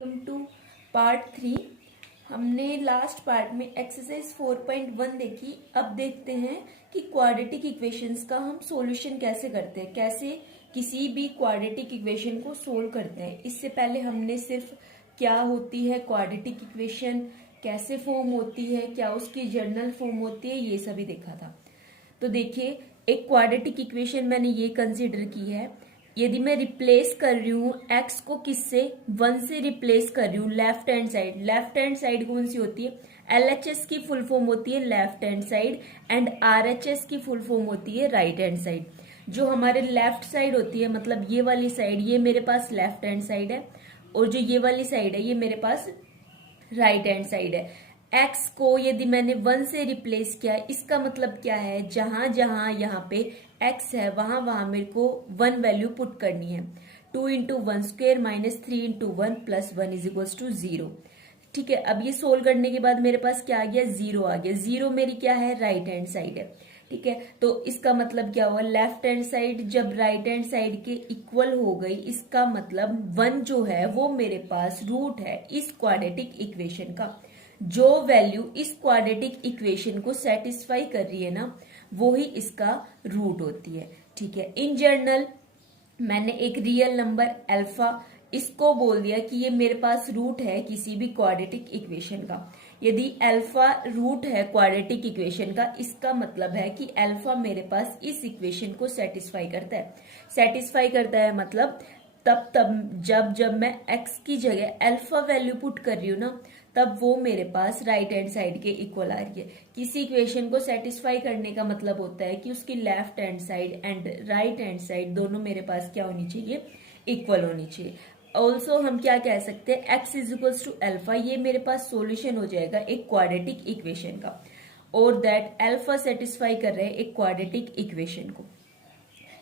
Welcome two part 3। हमने last part में exercise 4.1 देखी। अब देखते हैं कि क्वाड्रेटिक इक्वेशंस का हम सॉल्यूशन कैसे करते हैं, कैसे किसी भी क्वाड्रेटिक इक्वेशन को सोल्व करते हैं। इससे पहले हमने सिर्फ क्या होती है क्वाड्रेटिक इक्वेशन, कैसे फॉर्म होती है, क्या उसकी जर्नल फॉर्म होती है, ये सभी देखा था। तो देखिए, एक क्वाड्रेटिक इक्वेशन मैंने ये कंसिडर की है। यदि मैं रिप्लेस कर रही हूँ एक्स को किससे, 1 से रिप्लेस कर रही हूँ left hand side. Left hand side कौन सी होती है? LHS की फुल फॉर्म होती है left hand side and RHS की फुल फॉर्म होती है राइट हैंड साइड। जो हमारे लेफ्ट साइड होती है, मतलब ये वाली साइड, ये मेरे पास लेफ्ट हैंड साइड है, और जो ये वाली साइड है ये मेरे पास राइट हैंड साइड है। एक्स को यदि मैंने 1 से रिप्लेस किया, इसका मतलब क्या है, जहां जहां यहाँ पे एक्स है वहां वहां मेरे को 1 वैल्यू पुट करनी है। 2 into 1 square minus 3 into 1 plus 1 is equal to 0। ठीक है, अब ये सोल्व करने के बाद मेरे पास क्या आ गया, 0 आ गया। 0 मेरी क्या है, राइट हैंड साइड है। ठीक है, तो इसका मतलब क्या हुआ, लेफ्ट हैंड साइड जब राइट हैंड साइड के इक्वल हो गई, इसका मतलब 1 जो है वो मेरे पास रूट है इस क्वाड्रेटिक इक्वेशन का। जो वैल्यू इस क्वाड्रेटिक इक्वेशन को सेटिस्फाई कर रही है ना, वो ही इसका रूट होती है। ठीक है, इन जनरल मैंने एक रियल नंबर अल्फा इसको बोल दिया कि ये मेरे पास रूट है किसी भी क्वाड्रेटिक इक्वेशन का। यदि अल्फा रूट है क्वाड्रेटिक इक्वेशन का, इसका मतलब है कि अल्फा मेरे पास इस इक्वेशन को सेटिस्फाई करता है। सेटिस्फाई करता है मतलब तब जब मैं एक्स की जगह अल्फा वैल्यू पुट कर रही हूँ ना, तब वो मेरे पास राइट हैंड साइड के इक्वल आ रही है। किसी इक्वेशन को सेटिस्फाई करने का मतलब होता है कि उसकी left hand side and right hand side दोनों मेरे पास क्या होनी चाहिए, इक्वल होनी चाहिए। ऑल्सो हम क्या कह सकते हैं, x is equals to alpha, ये मेरे पास सोल्यूशन हो जाएगा एक क्वाड्रेटिक इक्वेशन का, और दैट अल्फा सेटिस्फाई कर रहे हैं एक क्वाड्रेटिक इक्वेशन को।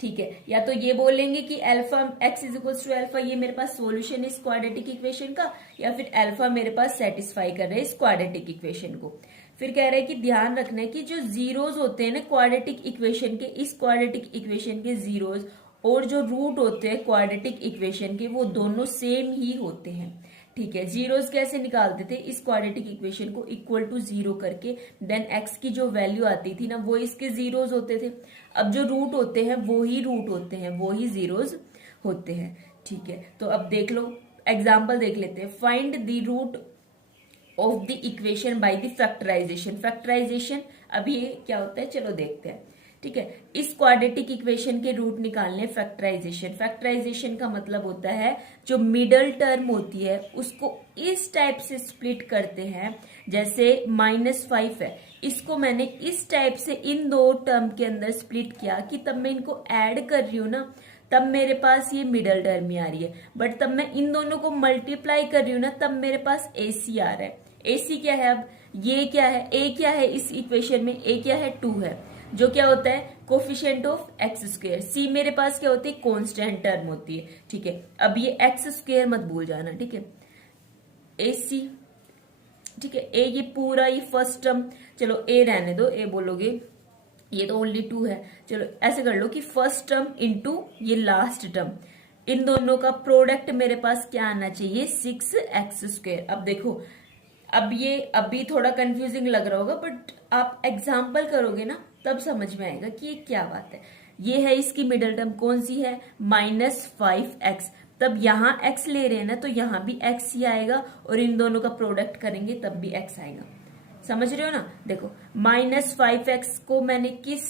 ठीक है, या तो ये बोलेंगे कि alpha x is equals to alpha, ये मेरे पास सॉल्यूशन इस क्वाड्रेटिक इक्वेशन का, या फिर अल्फा मेरे पास सेटिस्फाई कर रहे हैं इस क्वाड्रेटिक इक्वेशन को। फिर कह रहे हैं कि ध्यान रखना है कि जो जीरोज होते हैं ना क्वाड्रेटिक इक्वेशन के, इस क्वाड्रेटिक इक्वेशन के जीरोज और जो रूट होते हैं क्वाड्रेटिक इक्वेशन के, वो दोनों सेम ही होते हैं। ठीक है, जीरोस कैसे निकालते थे, इस क्वाड्रेटिक इक्वेशन को इक्वल टू 0 करके, देन एक्स की जो वैल्यू आती थी ना वो इसके जीरोस होते थे। अब जो रूट होते हैं वो ही रूट होते हैं, वो ही जीरोस होते हैं। ठीक है, तो अब देख लो, एग्जाम्पल देख लेते हैं। Find the root of the equation by the factorization. Factorization अब ये क्या होता है, चलो देखते हैं। ठीक है, इस क्वाड्रेटिक इक्वेशन के रूट निकालने फैक्टराइजेशन। फैक्टराइजेशन का मतलब होता है जो मिडल टर्म होती है उसको इस टाइप से स्प्लिट करते हैं, जैसे -5 है, इसको मैंने इस टाइप से इन दो टर्म के अंदर स्प्लिट किया कि तब मैं इनको ऐड कर रही हूँ ना, तब मेरे पास ये मिडल टर्म ही आ रही है। बट तब मैं इन दोनों को मल्टीप्लाई कर रही हूँ ना, तब मेरे पास AC आ रहा है। AC क्या है, अब ये क्या है, A क्या है इस इक्वेशन में, A क्या है, 2 है, जो क्या होता है coefficient of x square. C मेरे पास क्या होती है, कांस्टेंट टर्म होती है। ठीक है, अब ये एक्स स्क्वायर मत भूल जाना। ठीक है, AC, ठीक है, A ये पूरा ये फर्स्ट टर्म, चलो A रहने दो, A बोलोगे ये तो ओनली 2 है, चलो ऐसे कर लो कि फर्स्ट टर्म इंटू ये लास्ट टर्म, इन दोनों का प्रोडक्ट मेरे पास क्या आना चाहिए, 6x स्क्वायर। अब देखो, अब ये अभी थोड़ा कंफ्यूजिंग लग रहा होगा, बट आप एग्जाम्पल करोगे ना तब समझ में आएगा कि ये क्या बात है। ये है इसकी मिडल टर्म, कौन सी है, -5x। तब यहाँ x ले रहे हैं ना, तो यहाँ भी x ही आएगा, और इन दोनों का प्रोडक्ट करेंगे तब भी x आएगा। समझ रहे हो ना। देखो, -5x को मैंने किस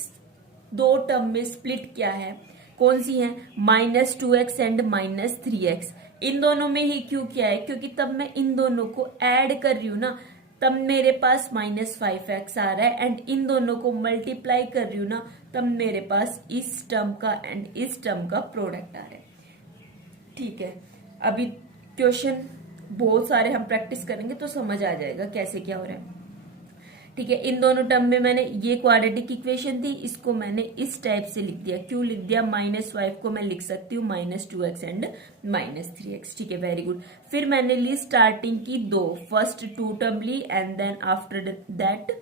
दो टर्म में स्प्लिट किया है, कौन सी है, -2x एंड -3x। इन दोनों में ही क्यों किया है, क्योंकि तब मैं इन दोनों को ऐड कर रही हूं ना, तब मेरे पास -5x आ रहा है, एंड इन दोनों को मल्टीप्लाई कर रही हूं ना, तब मेरे पास इस टर्म का एंड इस टर्म का प्रोडक्ट आ रहा है। ठीक है, अभी क्वेश्चन बहुत सारे हम प्रैक्टिस करेंगे तो समझ आ जाएगा कैसे क्या हो रहा है। ठीक है, इन दोनों टर्म में मैंने ये क्वाड्रेटिक इक्वेशन थी, इसको मैंने इस टाइप से लिख दिया। क्यों लिख दिया, -5 को मैं लिख सकती हूँ -2x एंड -3x। ठीक है, वेरी गुड। फिर मैंने ली स्टार्टिंग की 2, फर्स्ट 2 टर्म ली and then after that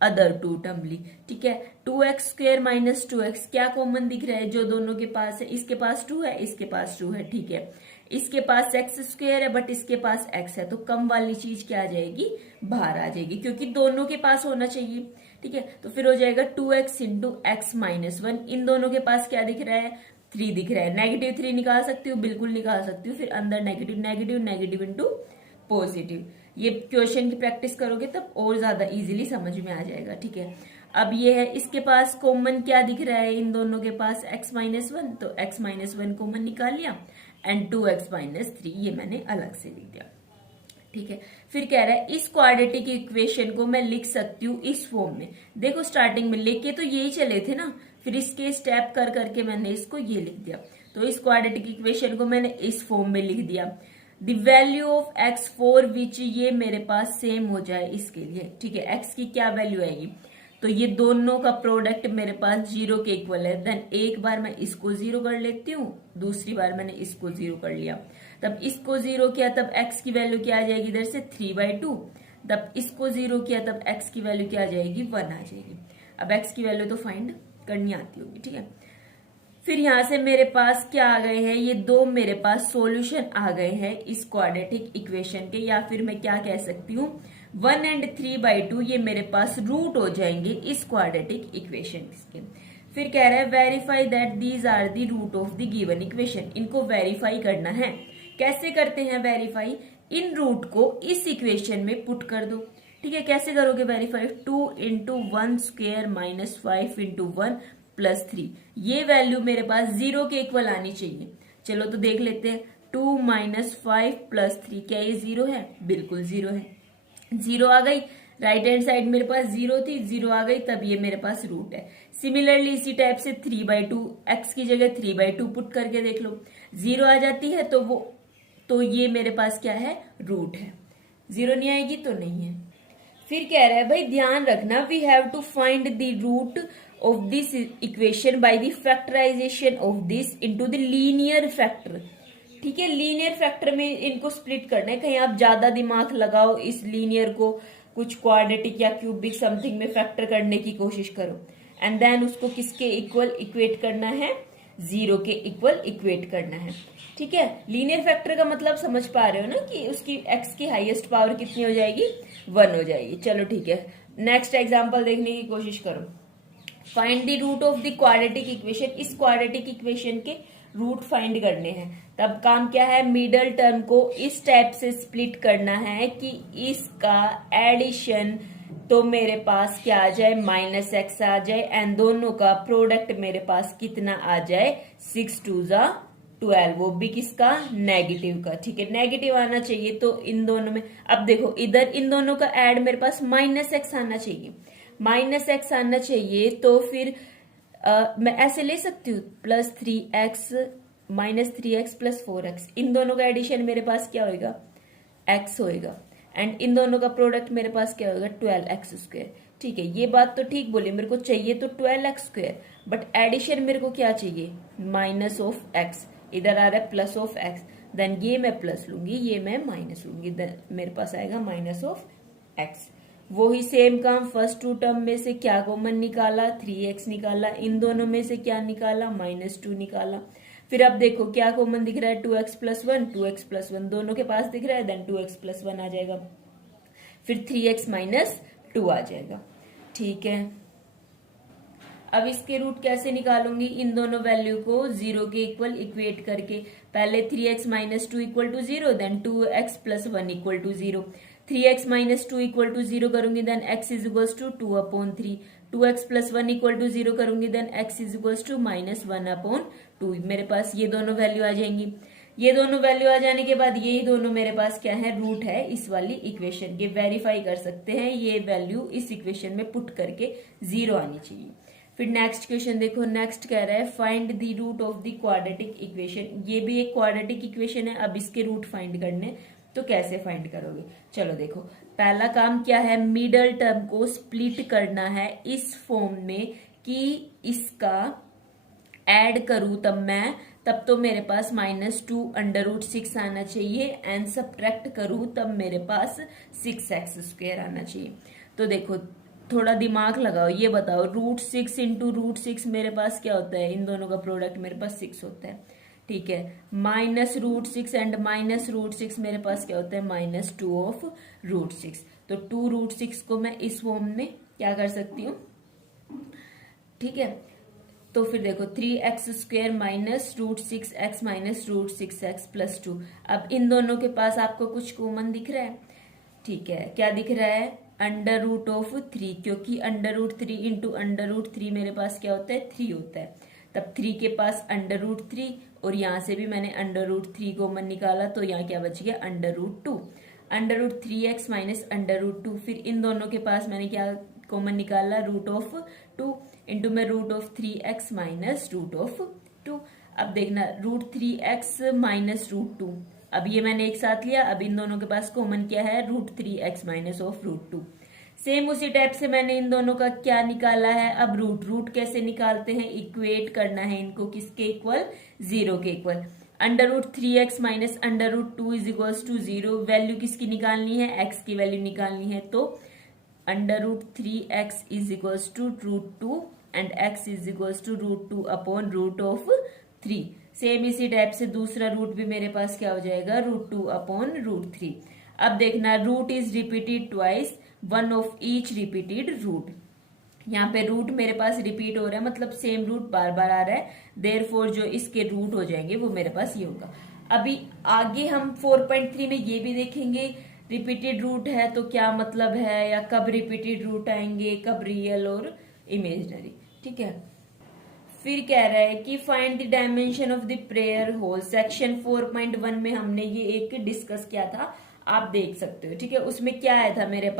other 2 term ली। ठीक है, 2x स्क्वायर -2x क्या कॉमन दिख रहा है, जो दोनों के पास है, इसके पास 2 है, इसके पास 2 है। ठीक है, इसके पास एक्स स्क्वायर है बट इसके पास एक्स है, तो कम वाली चीज क्या आ जाएगी, बाहर आ जाएगी, क्योंकि दोनों के पास होना चाहिए। ठीक है, तो फिर हो जाएगा 2x इंटू एक्स माइनस 1। इन दोनों के पास क्या दिख रहा है, 3 दिख रहा है। नेगेटिव 3 निकाल सकती हूँ, बिल्कुल निकाल सकती हूँ। फिर अंदर negative negative negative into positive. ये क्वेश्चन की प्रैक्टिस करोगे तब और ज्यादा इजीली समझ में आ जाएगा। ठीक है, अब ये है, इसके पास कॉमन क्या दिख रहा है, इन दोनों के पास x माइनस 1, तो x माइनस 1 कॉमन निकाल लिया एंड 2x माइनस 3 ये मैंने अलग से लिख दिया। ठीक है, फिर कह रहा है इस क्वाड्रेटिक इक्वेशन को मैं लिख सकती हूँ इस फॉर्म में। देखो स्टार्टिंग में लेके तो यही चले थे ना, फिर इसके स्टेप कर करके मैंने इसको ये लिख दिया। तो इस क्वाड्रेटिक इक्वेशन को मैंने इस फॉर्म में लिख दिया। The value of x for which ये मेरे पास सेम हो जाए इसके लिए। ठीक है, x की क्या वैल्यू आएगी, तो ये दोनों का प्रोडक्ट मेरे पास 0 के इक्वल है। देन एक बार मैं इसको 0 कर लेती हूँ, दूसरी बार मैंने इसको 0 कर लिया। तब इसको 0 किया तब x की वैल्यू क्या आ जाएगी, इधर से 3/2। तब इसको 0 किया तब x की वैल्यू क्या आ जाएगी, 1 आ जाएगी। अब x की वैल्यू तो फाइंड करनी आती होगी। ठीक है, फिर यहां से मेरे पास क्या आ गए हैं, ये दो मेरे पास सॉल्यूशन आ गए हैं इस क्वाड्रेटिक इक्वेशन के, या फिर मैं क्या कह सकती हूँ 1 एंड 3/2 ये मेरे पास रूट हो जाएंगे इस क्वाड्रेटिक इक्वेशन के। फिर कह रहा है verify that these are the root of the given equation. इनको वेरीफाई करना है। कैसे करते हैं वेरीफाई, इन रूट को इस इक्वेशन में पुट कर दो। ठीक है, कैसे करोगे verify, 2 into 1 square minus 5 into 1 plus 3। ये वैल्यू मेरे पास 0 के इक्वल आनी चाहिए। चलो तो देख लेते हैं, 2 माइनस 5 प्लस 3, क्या ये 0 है, बिल्कुल 0 है। 0 आ गई, राइट हैंड साइड मेरे पास 0 थी, 0 आ गई, तब ये मेरे पास रूट है। सिमिलरली इसी टाइप से 3/2, x की जगह 3/2 पुट करके देख लो, 0 आ जाती है तो ये मेरे पास क्या है, रूट है। 0 नहीं आएगी तो नहीं है। फिर कह रहा है भाई ध्यान रखना, we have to find the root of this equation by the factorization of this into the linear factor. ठीक है, लीनियर फैक्टर में इनको स्प्लिट करना है। कहीं आप ज्यादा दिमाग लगाओ, इस लीनियर को कुछ क्वाड्रेटिक या क्यूबिक समथिंग में फैक्टर करने की कोशिश करो, एंड देन उसको किसके इक्वल इक्वेट करना है, 0 के इक्वल इक्वेट करना है। ठीक है, लीनियर फैक्टर का मतलब समझ पा रहे हो ना, कि उसकी x की हाईएस्ट पावर कितनी हो जाएगी, 1 हो जाएगी। चलो ठीक है, नेक्स्ट एग्जांपल देखने की कोशिश करो। Find the root of the quadratic equation. इस क्वाड्रेटिक इक्वेशन के रूट फाइंड करने हैं। तब काम क्या है, मिडल टर्म को इस टाइप से स्प्लिट करना है कि इसका एडिशन तो मेरे पास क्या आ जाए, -x आ जाए, एंड दोनों का प्रोडक्ट मेरे पास कितना आ जाए, 6 2 12, वो भी किसका, नेगेटिव का। ठीक है, नेगेटिव आना चाहिए, तो इन दोनों में अब देखो, इधर इन दोनों का ऐड मेरे पास -x आना चाहिए, -x आना चाहिए। तो फिर मैं ऐसे ले सकती हूँ +3x -3x + 4x। इन दोनों का एडिशन मेरे पास क्या होगा, x होएगा, एंड इन दोनों का प्रोडक्ट मेरे पास क्या होगा, 12x²। ठीक है, ये बात तो ठीक बोली, मेरे को चाहिए तो 12x², बट एडिशन मेरे को क्या चाहिए, -(x). इधर आ रहा है +(x), देन ये मैं प्लस लूंगी, ये मैं माइनस लूंगी, देन मेरे पास आएगा -(x). वही सेम काम फर्स्ट टू टर्म में से क्या कॉमन निकाला, 3x निकाला, इन दोनों में से क्या निकाला, -2 निकाला। फिर अब देखो क्या कॉमन दिख रहा है, 2x + 1, 2x + 1 दोनों के पास दिख रहा है, देन 2x + 1 आ जाएगा, फिर 3x - 2 आ जाएगा। ठीक है, अब इसके रूट कैसे निकालूंगी, इन दोनों वैल्यू को 0 के इक्वल इक्वेट करके। पहले 3x - 2 = 0, देन 2x + 1 = 0। 3x - 2 = 0 करूंगी, देन x = 2/3। 2x + 1 = 0 करूंगी, देन x = -1/2। मेरे पास ये दोनों वैल्यू आ जाएंगी। ये दोनों वैल्यू आ जाने के बाद यही दोनों मेरे पास क्या है, रूट है इस वाली इक्वेशन के। वेरीफाई कर सकते हैं, ये वैल्यू इस इक्वेशन में पुट करके 0 आनी चाहिए। फिर नेक्स्ट क्वेश्चन देखो, नेक्स्ट कह रहा है find the root of the quadratic equation. ये भी एक क्वाड्रेटिक इक्वेशन है। अब इसके रूट फाइंड करने, तो कैसे फाइंड करोगे, चलो देखो। पहला काम क्या है, मिडल टर्म को स्प्लिट करना है इस फॉर्म में कि इसका ऐड करूं तब तो मेरे पास -2√6 आना चाहिए, एंड सब्ट्रैक्ट करूं तब मेरे पास 6x² आना चाहिए। तो देखो थोड़ा दिमाग लगाओ, ये बताओ √6 × √6 मेरे पास क्या होता है, इन दोनों का प्रोडक्ट मेरे पास 6 होता है। ठीक है, -√6 एंड -√6 मेरे पास क्या होता है, -2/√6। तो 2√6 को मैं इस फॉर्म में क्या कर सकती हूँ, ठीक है। तो फिर देखो 3x² -√6x -√6x + 2। अब इन दोनों के पास आपको कुछ कॉमन दिख रहा है, ठीक है। क्या दिख रहा है, √3, क्योंकि √3 इंटू √3 मेरे पास क्या होता है, 3 होता है। तब 3 के पास √3 और यहां से भी मैंने √3 कॉमन निकाला, तो यहाँ क्या बच गया, √2। √3x -√2, फिर इन दोनों के पास मैंने क्या कॉमन निकाला, √2 इंटू में √3x -√2। अब देखना √3x -√2, अब ये मैंने एक साथ लिया। अब इन दोनों के पास कॉमन क्या है, √3x -√2। सेम उसी टाइप से मैंने इन दोनों का क्या निकाला है, अब रूट कैसे निकालते हैं, इक्वेट करना है इनको किसके इक्वल, 0 के इक्वल। √3x -√2 = 0, वैल्यू किसकी निकालनी है, x की वैल्यू निकालनी है। तो √3x = √2 एंड x √2/√3। सेम इसी टाइप से दूसरा रूट भी मेरे पास क्या हो जाएगा, √2/√3। अब देखना root is repeated twice, one of each repeated root. यहाँ पे रूट मेरे पास रिपीट हो रहा है, मतलब सेम रूट बार बार आ रहा है, देयरफॉर जो इसके रूट हो जाएंगे वो मेरे पास ये होगा। अभी आगे हम 4.3 में ये भी देखेंगे रिपीटेड रूट है तो क्या मतलब है, या कब रिपीटेड रूट आएंगे, कब रियल और इमेजिनरी, ठीक है। फिर कह रहा है कि find the dimension of the prayer hole. Section 4.1 में हमने ये एक डिस्कस किया था, आप देख सकते हो, ठीक है। उसमें क्या आया था, मेरे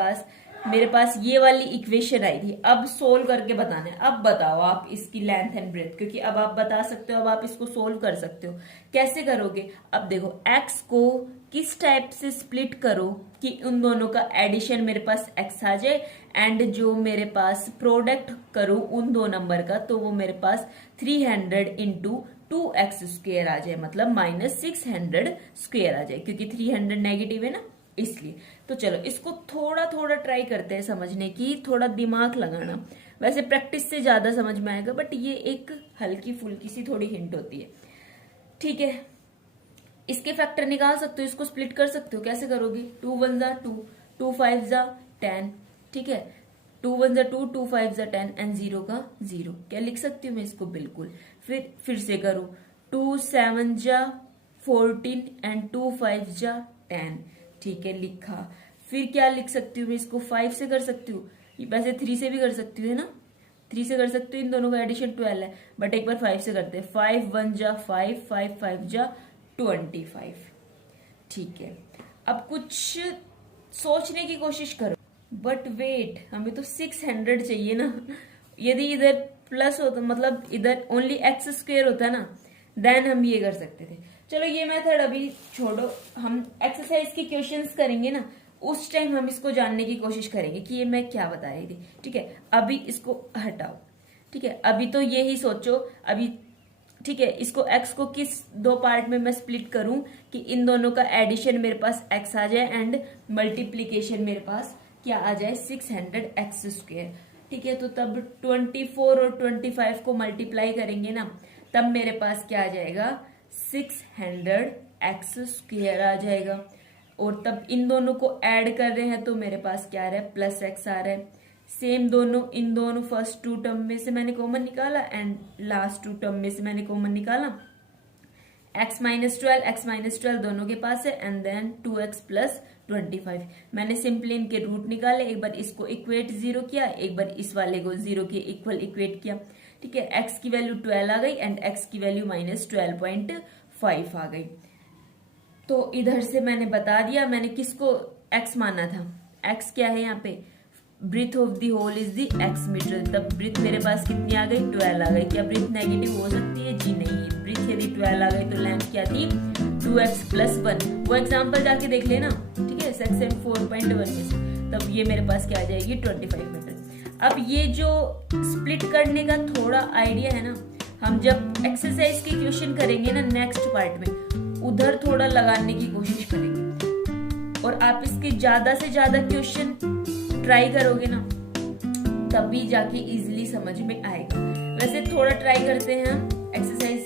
पास ये वाली इक्वेशन आई थी। अब सोल्व करके बताना है। अब बताओ आप इसकी लेंथ एंड ब्रेथ, क्योंकि अब आप बता सकते हो, अब आप इसको सोल्व कर सकते हो। कैसे करोगे, अब देखो x को किस टाइप से स्प्लिट करो कि उन दोनों का एडिशन मेरे पास x आ जाए, एंड जो मेरे पास प्रोडक्ट करूं उन दो नंबर का, तो वो मेरे पास 300 × 2x² आ जाए, मतलब -600² आ जाए, क्योंकि 300 नेगेटिव है ना, इसलिए। तो चलो इसको थोड़ा थोड़ा ट्राई करते हैं समझने की, थोड़ा दिमाग लगाना। वैसे प्रैक्टिस से ज्यादा समझ में आएगा, बट ये एक हल्की फुल्की सी थोड़ी हिंट होती है, ठीक है। इसके फैक्टर निकाल सकते हो, इसको स्प्लिट कर सकते हो। कैसे करोगे, 2 1 = 2, 2 5 = 10, ठीक है। 2 1 = 2, 2 5 = 10 एंड 0 का 0। क्या लिख सकती हूँ मैं इसको, बिल्कुल। फिर से करो, 2 7 = 14 एंड 2 5 = 10, ठीक है, लिखा। फिर क्या लिख सकती हूँ मैं इसको, 5 से कर सकती हूँ, वैसे 3 से भी कर सकती हूँ, है ना, 3 से कर सकती हूँ, इन दोनों का एडिशन 12 है, बट एक बार 5 से करते हैं। 5 1 = 5, 5 5 = 25, ठीक है। अब कुछ सोचने की कोशिश करो, बट वेट, हमें तो 600 चाहिए ना। यदि इधर प्लस होता, मतलब इधर ओनली x² होता ना, देन हम ये कर सकते थे। चलो ये मेथड अभी छोड़ो, हम एक्सरसाइज के क्वेश्चंस करेंगे ना, उस टाइम हम इसको जानने की कोशिश करेंगे कि ये मैं क्या बता रही थी, ठीक है। अभी इसको हटाओ, ठीक है। अभी तो यही सोचो अभी, ठीक है। इसको x को किस दो पार्ट में मैं स्प्लिट करूं कि इन दोनों का एडिशन मेरे पास x आ जाए एंड मल्टीप्लीकेशन मेरे पास क्या आ जाए, 600x², ठीक है। तो तब 24 और 25 को मल्टीप्लाई करेंगे ना, तब मेरे पास क्या आ जाएगा, 600x² आ जाएगा। और तब इन दोनों को ऐड कर रहे हैं तो मेरे पास क्या आ रहा है, +x आ रहा है। सेम इन दोनों फर्स्ट 2 टर्म में से मैंने कॉमन निकाला एंड लास्ट 2 टर्म में से मैंने कॉमन निकाला। x -12 दोनों के पास है, एंड देन 2x + 25। मैंने सिंपली इनके रूट निकाले, एक बार इसको इक्वेट 0 किया, एक बार इस वाले को 0 के इक्वल इक्वेट किया, ठीक है। x की वैल्यू 12 आ गई एंड x की वैल्यू -12.5 आ गई। तो इधर से मैंने बता दिया, मैंने किसको x माना था, x क्या है यहाँ पे, breadth of the hole is the x metre. तब ब्रीथ मेरे पास कितनी आ गई, 12 आ गई। क्या ब्रीथ नेगेटिव हो सकती है, जी नहीं। ब्रीथ यदि 12 आ गई तो लेंथ क्या थी, 2x + 1। वो एग्जांपल जाके देख लेना, ठीक है, सेक्शन 4.1 में से। तब ये मेरे पास क्या आ जाएगी, 25 मीटर। अब ये जो स्प्लिट करने का थोड़ा आइडिया है ना, हम जब एक्सरसाइज के क्वेश्चन करेंगे ना नेक्स्ट पार्ट में, उधर थोड़ा लगाने की कोशिश करेंगे, और आप इसके ज्यादा से ज्यादा क्वेश्चन ट्राई करोगे ना, तभी जाके इजीली समझ में आएगा। वैसे थोड़ा ट्राई करते हैं हम एक्सरसाइज